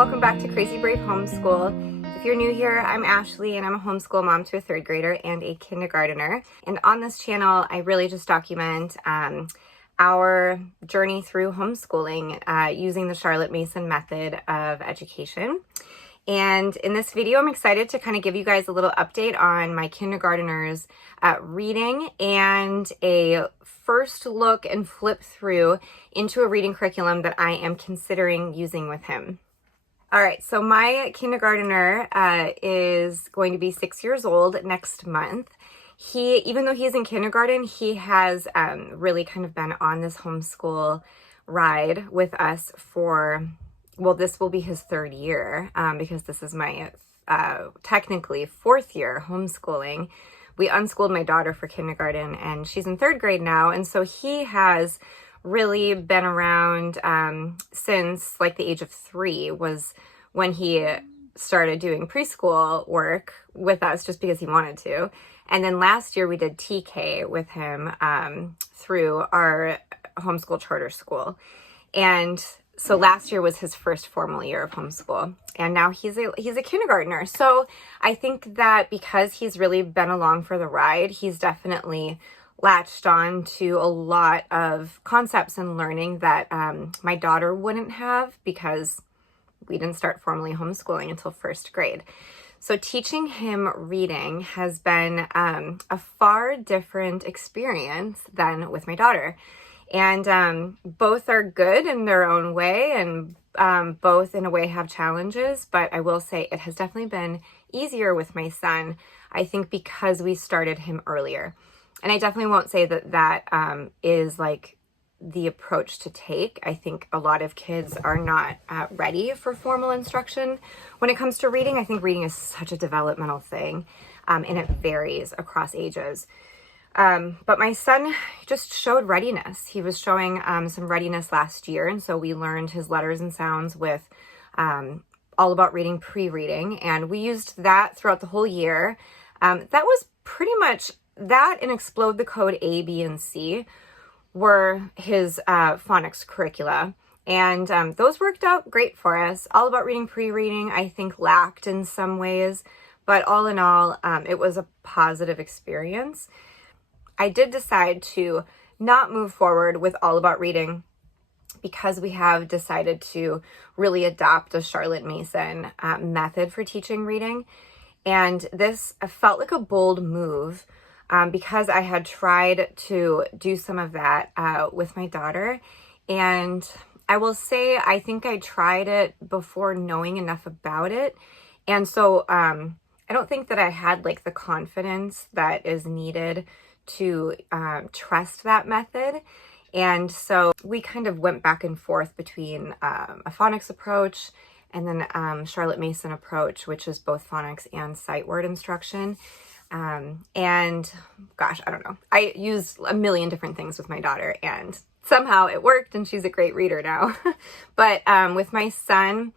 Welcome back to Crazy Brave Homeschool. If you're new here, I'm Ashley and I'm a homeschool mom to a third grader and a kindergartner. And on this channel, I really just document our journey through homeschooling using the Charlotte Mason method of education. And in this video, I'm excited to kind of give you guys a little update on my kindergartner's reading and a first look and flip through into a reading curriculum that I am considering using with him. All right, so my kindergartner is going to be 6 years old next month. Even though he's in kindergarten, he has really kind of been on this homeschool ride with us for, well, this will be his third year because this is my technically fourth year homeschooling. We unschooled my daughter for kindergarten and she's in third grade now. And so he has really been around since like the age of 3 was when he started doing preschool work with us just because he wanted to. And then last year we did TK with him through our homeschool charter school. And so last year was his first formal year of homeschool, and now he's a kindergartner. So I think that because he's really been along for the ride, he's definitely latched on to a lot of concepts and learning that my daughter wouldn't have because we didn't start formally homeschooling until first grade. So teaching him reading has been a far different experience than with my daughter. And both are good in their own way, and both in a way have challenges, but I will say it has definitely been easier with my son, I think because we started him earlier. And I definitely won't say that that is like the approach to take. I think a lot of kids are not ready for formal instruction when it comes to reading. I think reading is such a developmental thing, and it varies across ages. But my son just showed readiness. He was showing some readiness last year, and so we learned his letters and sounds with All About Reading pre-reading, and we used that throughout the whole year. That was pretty much that, and Explode the Code A, B, and C were his phonics curricula, and those worked out great for us. All About Reading pre-reading, I think, lacked in some ways, but all in all, it was a positive experience. I did decide to not move forward with All About Reading because we have decided to really adopt a Charlotte Mason method for teaching reading. And this felt like a bold move because I had tried to do some of that with my daughter. And I will say, I think I tried it before knowing enough about it. And so I don't think that I had like the confidence that is needed to trust that method. And so we kind of went back and forth between a phonics approach and then Charlotte Mason approach, which is both phonics and sight word instruction. And gosh, I don't know. I use a million different things with my daughter and somehow it worked and she's a great reader now. But with my son,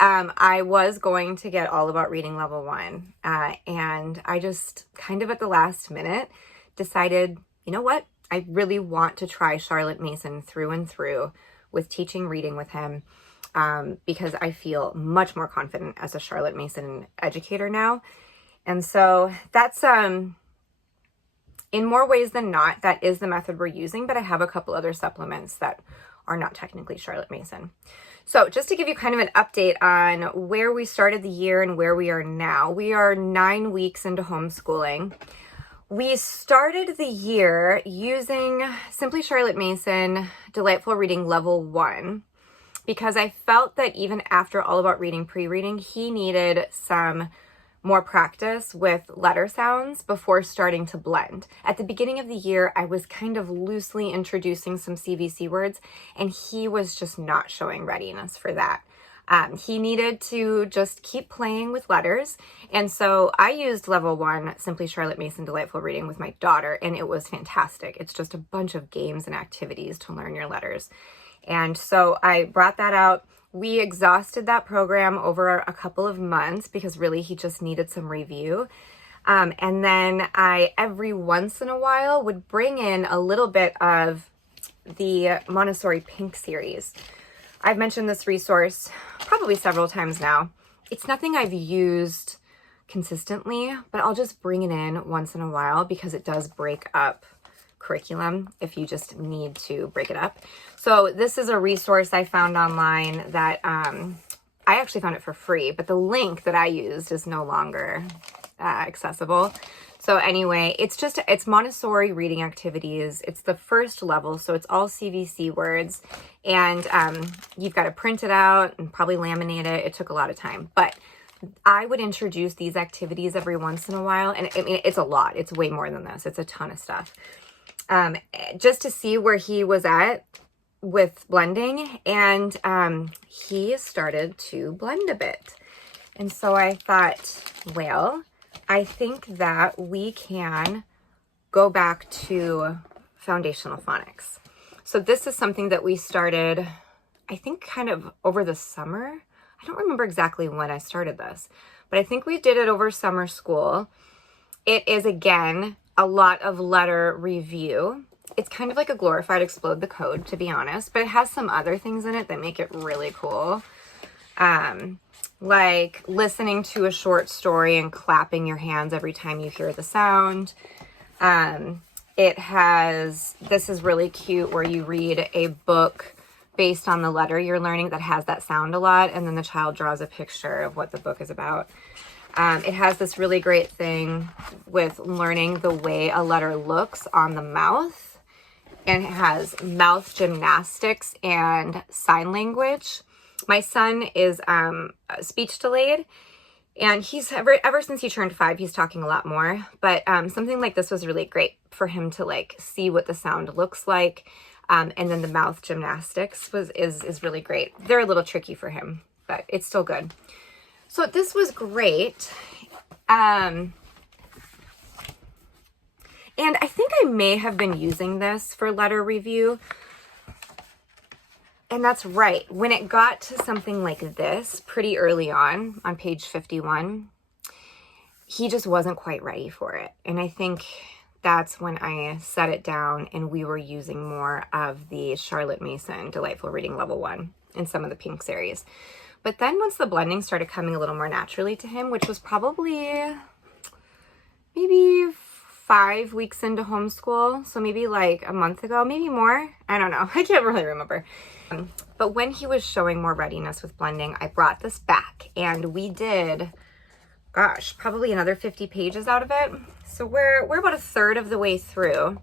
I was going to get All About Reading level 1. And I just kind of at the last minute decided, you know what? I really want to try Charlotte Mason through and through with teaching reading with him because I feel much more confident as a Charlotte Mason educator now. And so that's, in more ways than not, that is the method we're using, but I have a couple other supplements that are not technically Charlotte Mason. So just to give you kind of an update on where we started the year and where we are now, we are 9 weeks into homeschooling. We started the year using Simply Charlotte Mason Delightful Reading Level 1 because I felt that even after All About Reading pre-reading, he needed some more practice with letter sounds before starting to blend. At the beginning of the year, I was kind of loosely introducing some CVC words, and he was just not showing readiness for that. He needed to just keep playing with letters. And so I used level 1, Simply Charlotte Mason Delightful Reading with my daughter, and it was fantastic. It's just a bunch of games and activities to learn your letters. And so I brought that out. We exhausted that program over a couple of months because really he just needed some review. And then I, every once in a while, would bring in a little bit of the Montessori Pink series. I've mentioned this resource probably several times now. It's nothing I've used consistently, but I'll just bring it in once in a while because it does break up curriculum if you just need to break it up. So this is a resource I found online that I actually found it for free, but the link that I used is no longer accessible. So anyway, it's Montessori reading activities. It's the first level, so it's all CVC words, and you've got to print it out and probably laminate it. It took a lot of time, but I would introduce these activities every once in a while, and I mean, it's a lot. It's way more than this. It's a ton of stuff. Just to see where he was at with blending, and he started to blend a bit. And so I thought, well, I think that we can go back to foundational phonics. So this is something that we started, I think, kind of over the summer. I don't remember exactly when I started this, but I think we did it over summer school. It is, again, a lot of letter review. It's kind of like a glorified Explode the Code, to be honest, but it has some other things in it that make it really cool. Like listening to a short story and clapping your hands every time you hear the sound. It has, this is really cute, where you read a book based on the letter you're learning that has that sound a lot, and then the child draws a picture of what the book is about. It has this really great thing with learning the way a letter looks on the mouth, and it has mouth gymnastics and sign language. My son is speech delayed, and he's ever since he turned 5, he's talking a lot more. But something like this was really great for him to like see what the sound looks like, and then the mouth gymnastics is really great. They're a little tricky for him, but it's still good. So this was great, and I think I may have been using this for letter review. And that's right. When it got to something like this pretty early on page 51, he just wasn't quite ready for it. And I think that's when I set it down and we were using more of the Charlotte Mason Delightful Reading Level 1 in some of the pink series. But then once the blending started coming a little more naturally to him, which was probably maybe 5 weeks into homeschool, so maybe like a month ago, maybe more. I don't know. I can't really remember. But when he was showing more readiness with blending, I brought this back, and we did, gosh, probably another 50 pages out of it. So we're about a third of the way through.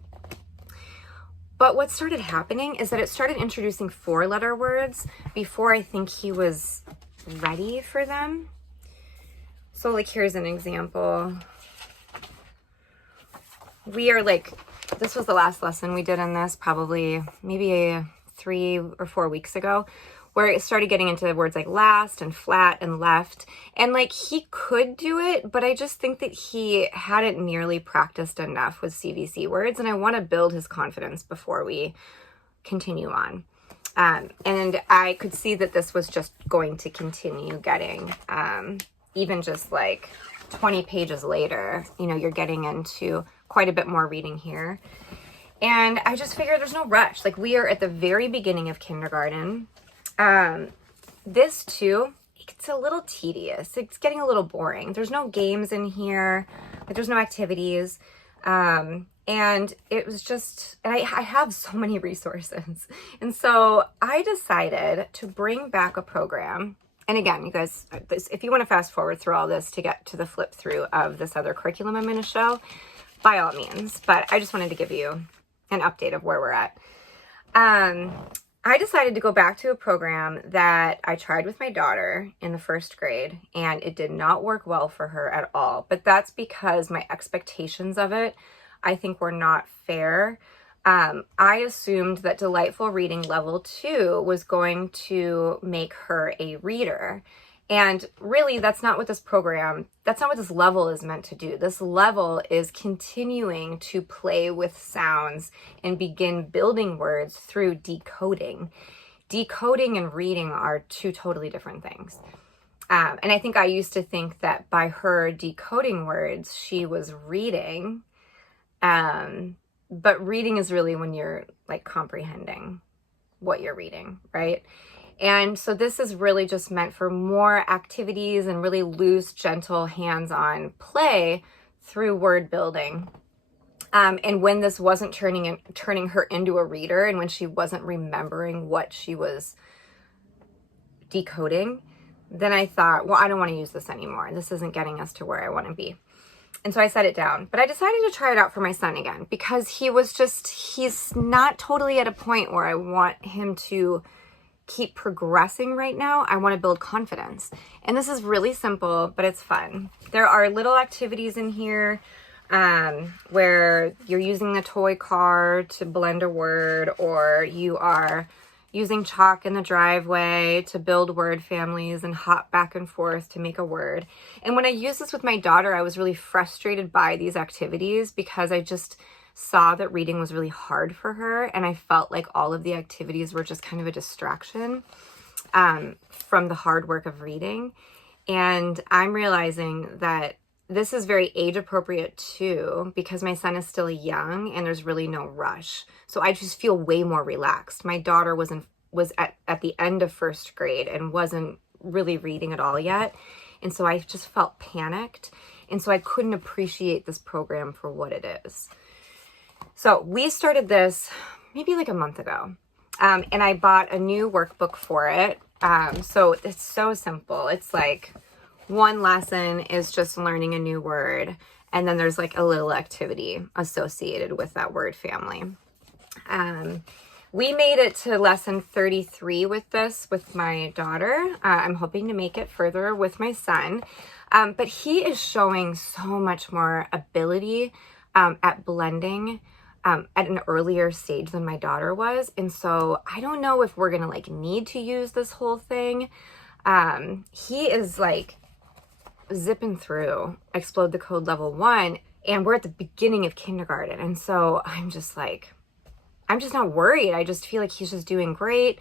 But what started happening is that it started introducing 4-letter words before I think he was ready for them. So like, here's an example. We are like, this was the last lesson we did in this, probably maybe 3 or 4 weeks ago, where it started getting into words like last and flat and left. And like, he could do it, but I just think that he hadn't nearly practiced enough with CVC words, and I want to build his confidence before we continue on. And I could see that this was just going to continue getting, even just like 20 pages later, you know, you're getting into quite a bit more reading here. And I just figured there's no rush. Like, we are at the very beginning of kindergarten. This too, it's a little tedious. It's getting a little boring. There's no games in here. Like, there's no activities. And it was just, and I have so many resources. And so I decided to bring back a program. And again, you guys, if you want to fast forward through all this to get to the flip through of this other curriculum I'm going to show, by all means. But I just wanted to give you an update of where we're at. I decided to go back to a program that I tried with my daughter in the 1st grade, and it did not work well for her at all. But that's because my expectations of it, I think, were not fair. I assumed that Delightful Reading Level 2 was going to make her a reader. And really, that's not what this level is meant to do. This level is continuing to play with sounds and begin building words through decoding. Decoding and reading are 2 totally different things. And I think I used to think that by her decoding words, she was reading. But reading is really when you're like comprehending what you're reading, right? And so this is really just meant for more activities and really loose, gentle, hands-on play through word building. And when this wasn't turning her into a reader, and when she wasn't remembering what she was decoding, then I thought, well, I don't want to use this anymore. This isn't getting us to where I want to be. And so I set it down. But I decided to try it out for my son again, because he's not totally at a point where I want him to keep progressing right now. I want to build confidence. And this is really simple, but it's fun. There are little activities in here where you're using the toy car to blend a word, or you are using chalk in the driveway to build word families and hop back and forth to make a word. And when I used this with my daughter, I was really frustrated by these activities because I just saw that reading was really hard for her, and I felt like all of the activities were just kind of a distraction from the hard work of reading. And I'm realizing that this is very age appropriate too, because my son is still young and there's really no rush. So I just feel way more relaxed. My daughter was at the end of first grade and wasn't really reading at all yet. And so I just felt panicked. And so I couldn't appreciate this program for what it is. So we started this maybe like a month ago. And I bought a new workbook for it. So it's so simple. It's like one lesson is just learning a new word, and then there's like a little activity associated with that word family. We made it to lesson 33 with this with my daughter. I'm hoping to make it further with my son. But he is showing so much more ability at blending at an earlier stage than my daughter was. And so I don't know if we're going to like need to use this whole thing. He is like zipping through Explode the Code level 1, and we're at the beginning of kindergarten. And so I'm just not worried. I just feel like he's just doing great.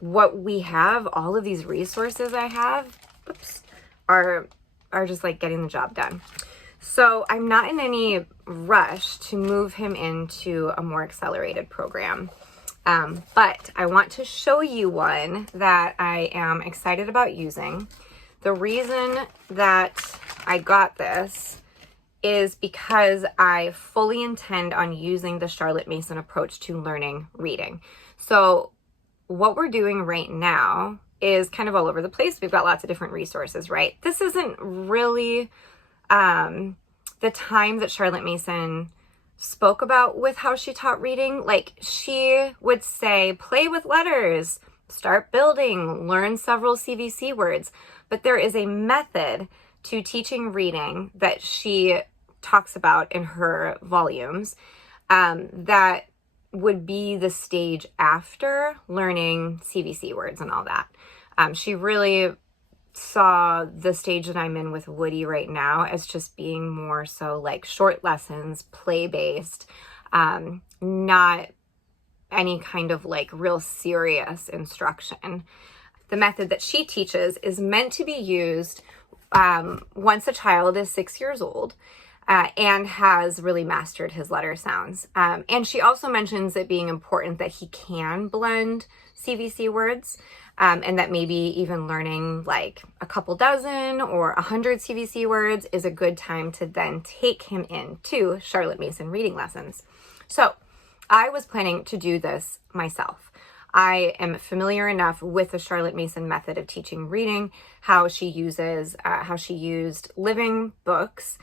What we have, all of these resources I have, are just like getting the job done. So I'm not in any rush to move him into a more accelerated program. But I want to show you one that I am excited about using. The reason that I got this is because I fully intend on using the Charlotte Mason approach to learning reading. So what we're doing right now is kind of all over the place. We've got lots of different resources, right? This isn't really the time that Charlotte Mason spoke about with how she taught reading. Like, she would say, play with letters, start building, learn several CVC words. But there is a method to teaching reading that she talks about in her volumes that would be the stage after learning CVC words and all that. She really saw the stage that I'm in with Woody right now as just being more so like short lessons, play-based, not any kind of like real serious instruction. The method that she teaches is meant to be used once a child is 6 years old and has really mastered his letter sounds. And she also mentions it being important that he can blend CVC words, and that maybe even learning like a couple dozen or 100 CVC words is a good time to then take him into Charlotte Mason reading lessons. So I was planning to do this myself. I am familiar enough with the Charlotte Mason method of teaching reading, how she used living books,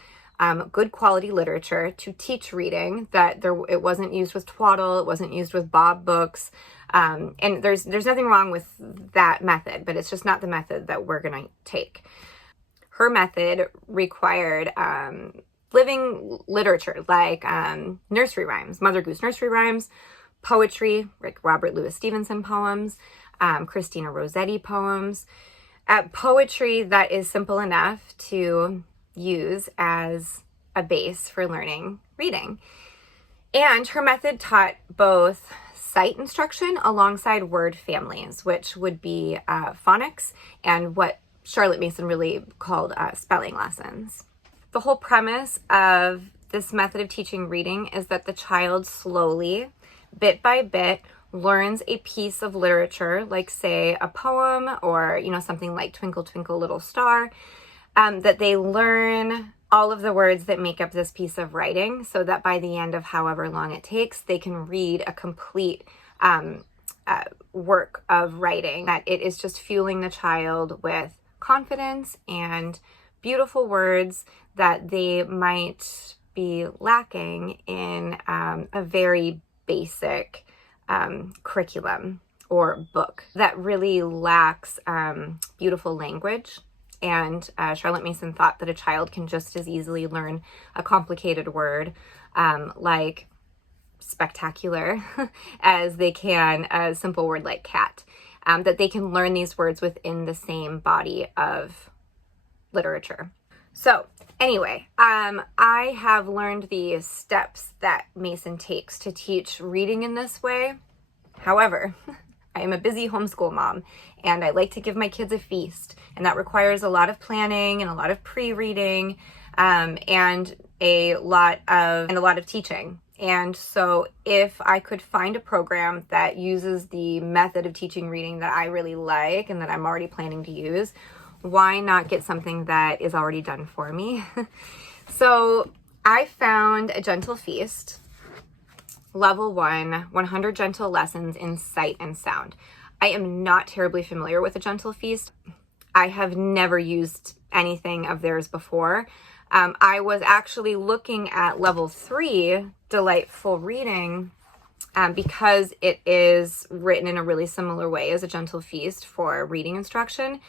good quality literature to teach reading, that it wasn't used with twaddle, it wasn't used with Bob books. And there's nothing wrong with that method, but it's just not the method that we're going to take. Her method required living literature, like nursery rhymes, Mother Goose nursery rhymes, poetry, like Robert Louis Stevenson poems, Christina Rossetti poems, poetry that is simple enough to use as a base for learning reading. And her method taught both sight instruction alongside word families, which would be phonics and what Charlotte Mason really called spelling lessons. The whole premise of this method of teaching reading is that the child slowly, bit by bit, learns a piece of literature, like say a poem or, something like Twinkle, Twinkle, Little Star, that they learn all of the words that make up this piece of writing so that by the end of however long it takes, they can read a complete work of writing, that it is just fueling the child with confidence and beautiful words that they might be lacking in a very basic curriculum or book that really lacks beautiful language. And Charlotte Mason thought that a child can just as easily learn a complicated word like spectacular as they can a simple word like cat, that they can learn these words within the same body of literature. So anyway, I have learned the steps that Mason takes to teach reading in this way. However, I am a busy homeschool mom and I like to give my kids a feast, and that requires a lot of planning and a lot of pre-reading and a lot of teaching. And so if I could find a program that uses the method of teaching reading that I really like and that I'm already planning to use, why not get something that is already done for me? So I found a Gentle Feast, Level 1, 100 Gentle Lessons in Sight and Sound. I am not terribly familiar with a Gentle Feast. I have never used anything of theirs before. I was actually looking at Level 3, Delightful Reading, because it is written in a really similar way as a Gentle Feast for reading instruction.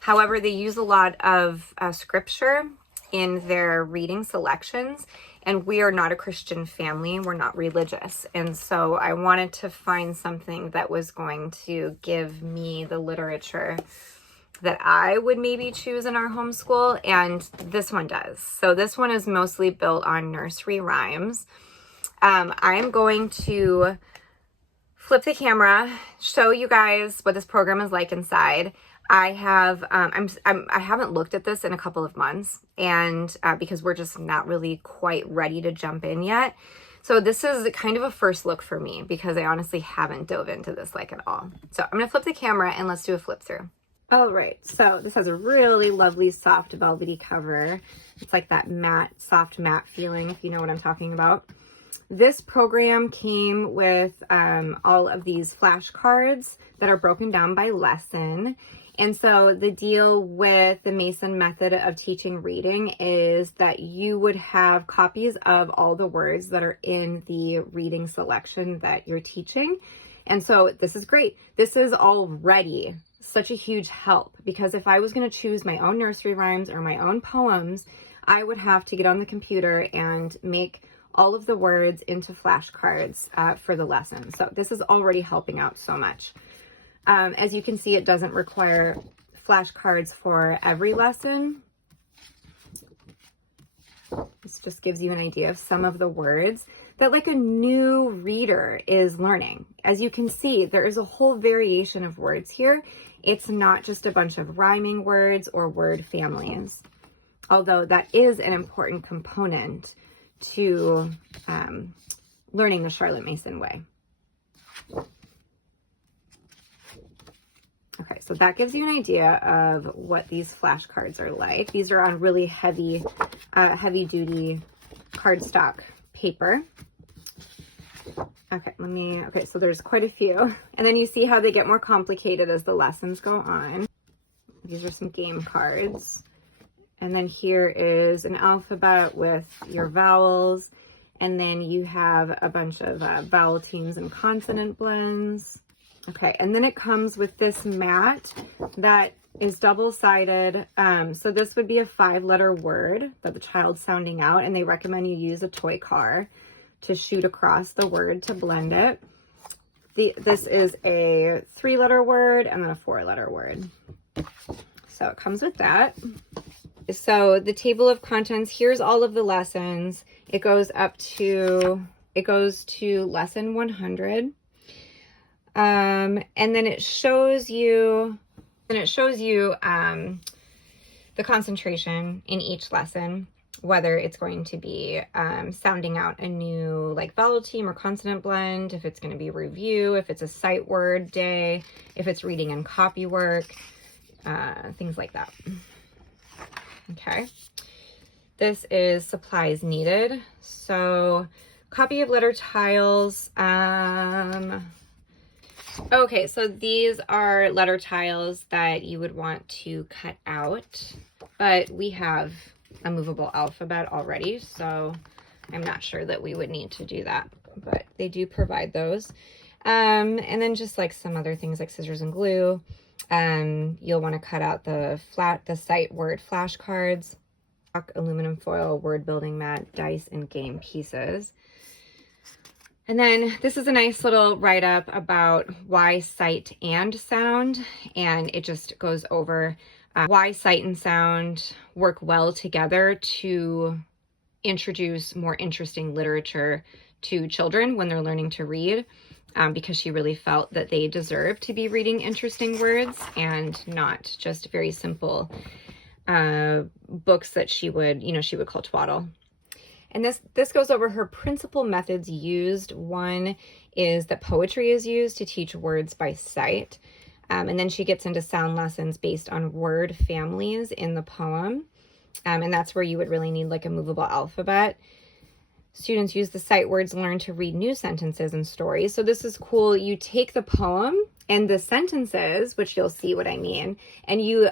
However, they use a lot of scripture in their reading selections, and we are not a Christian family. We're not religious. And so I wanted to find something that was going to give me the literature that I would maybe choose in our homeschool, and this one does. So this one is mostly built on nursery rhymes. I am going to flip the camera, show you guys what this program is like inside. I haven't looked at this in a couple of months, and because we're just not really quite ready to jump in yet. So this is kind of a first look for me because I honestly haven't dove into this like at all. So I'm gonna flip the camera and let's do a flip through. All right, so this has a really lovely soft velvety cover. It's like that matte, soft matte feeling, if you know what I'm talking about. This program came with all of these flashcards that are broken down by lesson. And so the deal with the Mason method of teaching reading is that you would have copies of all the words that are in the reading selection that you're teaching. And so this is great. This is already such a huge help, because if I was going to choose my own nursery rhymes or my own poems, I would have to get on the computer and make all of the words into flashcards for the lesson. So this is already helping out so much. As you can see, it doesn't require flashcards for every lesson. This just gives you an idea of some of the words that like a new reader is learning. As you can see, there is a whole variation of words here. It's not just a bunch of rhyming words or word families, although that is an important component to learning the Charlotte Mason way. Okay, so that gives you an idea of what these flashcards are like. These are on really heavy, heavy-duty cardstock paper. Okay, so there's quite a few. And then you see how they get more complicated as the lessons go on. These are some game cards. And then here is an alphabet with your vowels. And then you have a bunch of vowel teams and consonant blends. Okay, and then it comes with this mat that is double-sided. So this would be a 5-letter word that the child's sounding out, and they recommend you use a toy car to shoot across the word to blend it. This is a 3-letter word and then a 4-letter word. So it comes with that. So the table of contents, here's all of the lessons. It goes to lesson 100. And then it shows you the concentration in each lesson. whether it's going to be sounding out a new like vowel team or consonant blend, if it's going to be review, if it's a sight word day, if it's reading and copy work, things like that. Okay. This is supplies needed. So copy of letter tiles. Okay, so these are letter tiles that you would want to cut out, but we have a movable alphabet already, so I'm not sure that we would need to do that, but they do provide those. And then just like some other things like scissors and glue. You'll want to cut out the sight word flashcards, aluminum foil, word building mat, dice, and game pieces. And then this is a nice little write-up about why sight and sound, and it just goes over why sight and sound work well together to introduce more interesting literature to children when they're learning to read, because she really felt that they deserve to be reading interesting words and not just very simple books that she would call twaddle. And this goes over her principal methods used. One is that poetry is used to teach words by sight. And then she gets into sound lessons based on word families in the poem. And that's where you would really need like a movable alphabet. Students use the sight words learned to read new sentences and stories. So this is cool. You take the poem and the sentences, which you'll see what I mean, and you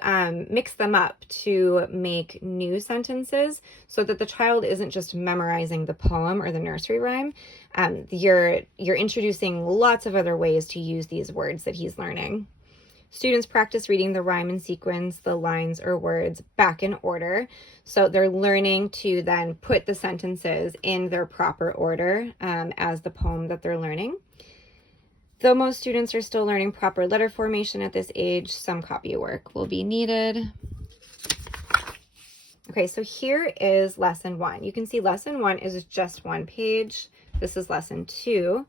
mix them up to make new sentences so that the child isn't just memorizing the poem or the nursery rhyme. You're introducing lots of other ways to use these words that he's learning. Students practice reading the rhyme in sequence, the lines or words back in order. So they're learning to then put the sentences in their proper order as the poem that they're learning. Though most students are still learning proper letter formation at this age, some copy work will be needed. Okay, so here is lesson 1. You can see lesson 1 is just one page. This is lesson 2.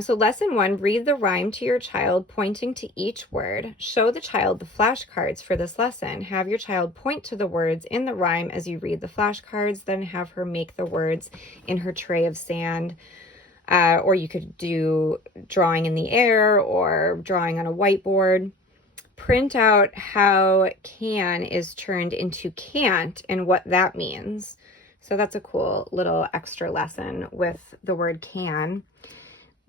So lesson 1, read the rhyme to your child, pointing to each word. Show the child the flashcards for this lesson. Have your child point to the words in the rhyme as you read the flashcards, then have her make the words in her tray of sand. Or you could do drawing in the air or drawing on a whiteboard. Print out how can is turned into can't and what that means. So that's a cool little extra lesson with the word can.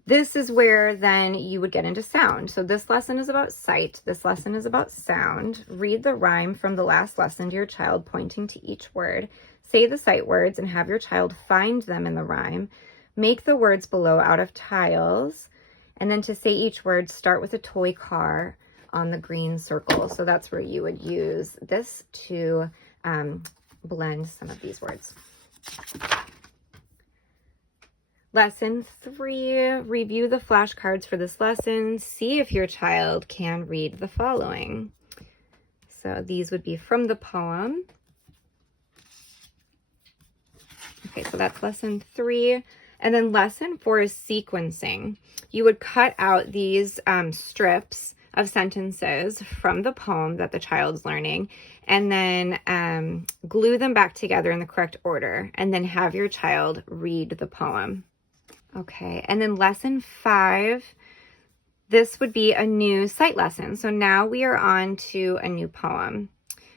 This is where then you would get into sound. So this lesson is about sight. This lesson is about sound. Read the rhyme from the last lesson to your child, pointing to each word. Say the sight words and have your child find them in the rhyme. Make the words below out of tiles. And then to say each word, start with a toy car on the green circle. So that's where you would use this to blend some of these words. Lesson 3, review the flashcards for this lesson. See if your child can read the following. So these would be from the poem. Okay, so that's lesson 3. And then lesson 4 is sequencing. You would cut out these strips of sentences from the poem that the child's learning, and then glue them back together in the correct order, and then have your child read the poem. Okay, and then lesson 5, this would be a new sight lesson. So now we are on to a new poem.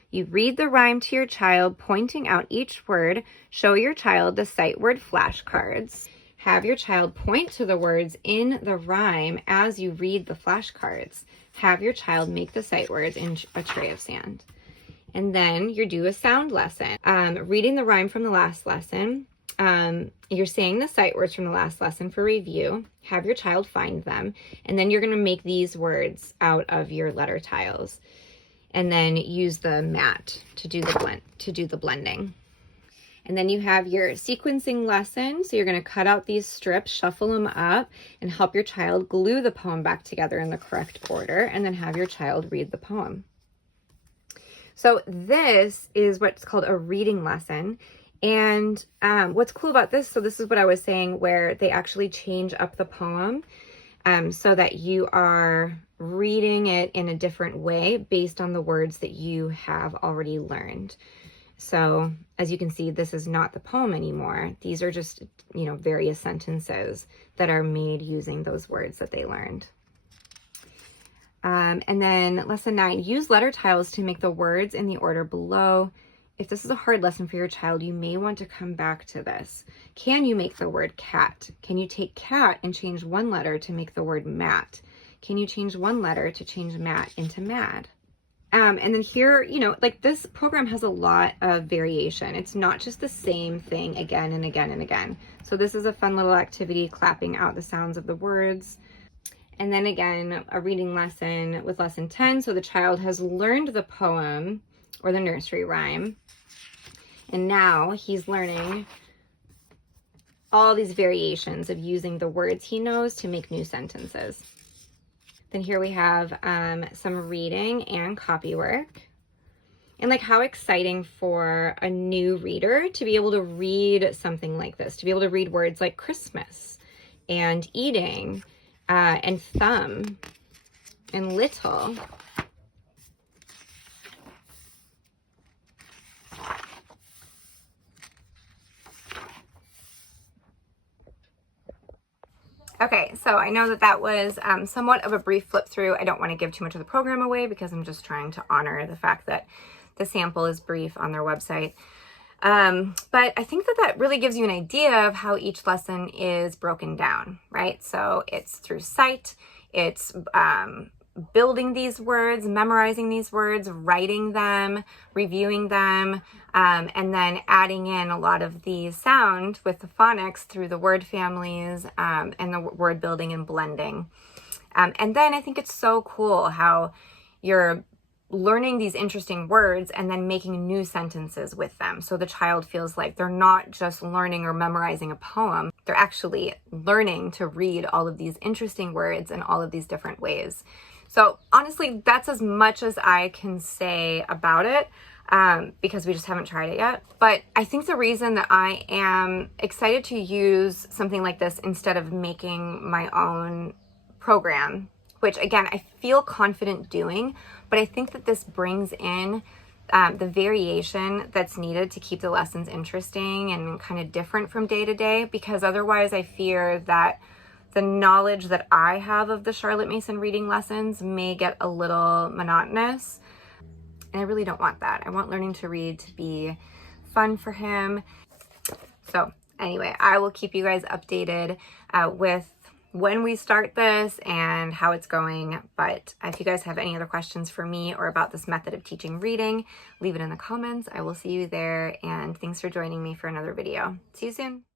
You read the rhyme to your child, pointing out each word. Show your child the sight word flashcards. Have your child point to the words in the rhyme as you read the flashcards. Have your child make the sight words in a tray of sand. And then you do a sound lesson. Reading the rhyme from the last lesson. You're saying the sight words from the last lesson for review. Have your child find them. And then you're going to make these words out of your letter tiles. And then use the mat to do the blending. And then you have your sequencing lesson. So you're going to cut out these strips, shuffle them up, and help your child glue the poem back together in the correct order, and then have your child read the poem. So this is what's called a reading lesson. And what's cool about this, so this is what I was saying, where they actually change up the poem so that you are reading it in a different way based on the words that you have already learned. So as you can see, this is not the poem anymore. These are just, you know, various sentences that are made using those words that they learned. And then lesson 9, use letter tiles to make the words in the order below. If this is a hard lesson for your child, you may want to come back to this. Can you make the word cat? Can you take cat and change one letter to make the word mat? Can you change one letter to change mat into mad? And then here, you know, like this program has a lot of variation. It's not just the same thing again and again and again. So this is a fun little activity, clapping out the sounds of the words. And then again, a reading lesson with lesson 10. So the child has learned the poem or the nursery rhyme. And now he's learning all these variations of using the words he knows to make new sentences. Then here we have some reading and copy work. And like how exciting for a new reader to be able to read something like this, to be able to read words like Christmas and eating and thumb and little. Okay, so I know that that was somewhat of a brief flip through. I don't want to give too much of the program away because I'm just trying to honor the fact that the sample is brief on their website. But I think that that really gives you an idea of how each lesson is broken down, right? So it's through sight, it's building these words, memorizing these words, writing them, reviewing them, and then adding in a lot of the sound with the phonics through the word families and the word building and blending. And then I think it's so cool how you're learning these interesting words and then making new sentences with them. So the child feels like they're not just learning or memorizing a poem, they're actually learning to read all of these interesting words in all of these different ways. So honestly, that's as much as I can say about it because we just haven't tried it yet. But I think the reason that I am excited to use something like this instead of making my own program, which again, I feel confident doing, but I think that this brings in the variation that's needed to keep the lessons interesting and kind of different from day to day, because otherwise I fear that the knowledge that I have of the Charlotte Mason reading lessons may get a little monotonous. And I really don't want that. I want learning to read to be fun for him. So anyway, I will keep you guys updated with when we start this and how it's going. But if you guys have any other questions for me or about this method of teaching reading, leave it in the comments. I will see you there. And thanks for joining me for another video. See you soon.